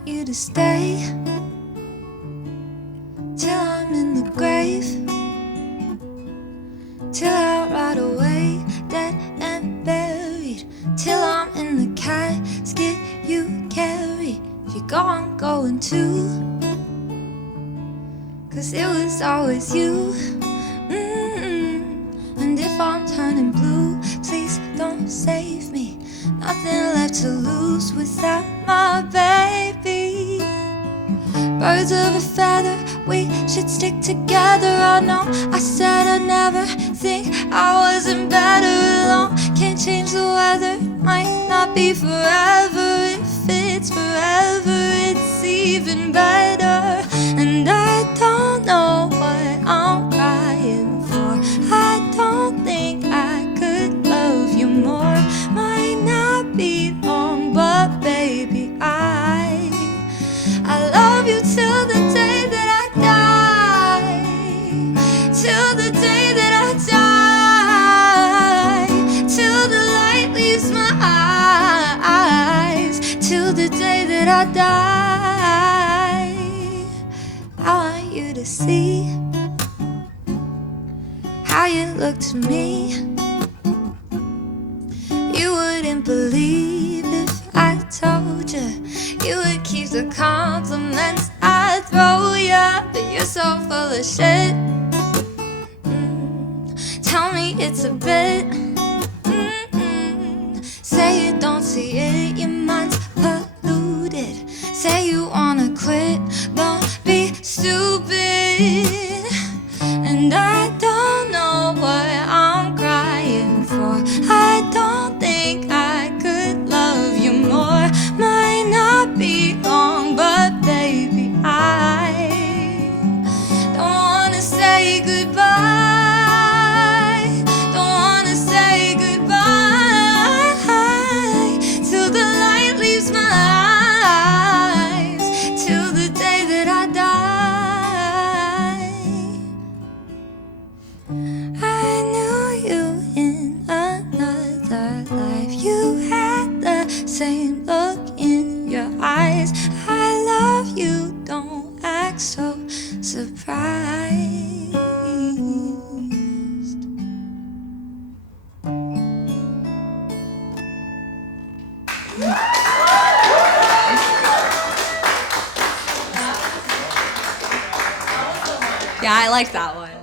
want you to stay till I'm in the grave, till I ride away, dead and buried, till I'm in the casket you carry. If you go, I'm going too, 'cause it was always you. And if I'm turning blue, please don't save me. Nothing left to lose without my baby. Birds of a feather, we should stick together. I know I said I'd never think I wasn't better alone. Can't change the weather, might not be forever. If it's forever, it's even better. And I don't know what I'm crying for. I don't think I could love you more. Might not be long, but baby, I love you till the day that I die. Till the day that I die. Till the light leaves my eyes. Till the day that I die. I want you to see how you look to me. You wouldn't believe if I told you. You would keep the compliments I throw ya, but you're so full of shit. Tell me it's a bit. Say you don't see it, your mind's polluted. Say you wanna quit, don't be stupid. And I don't know what I'm crying for. I don't think I could love you more. Might not be long, but baby, I don't wanna say goodbye. Don't wanna say goodbye till the light leaves my eyes. Till the day that I die. I knew you in another life. You had the same look in your eyes. I love you, don't act so surprised. Yeah, I like that one.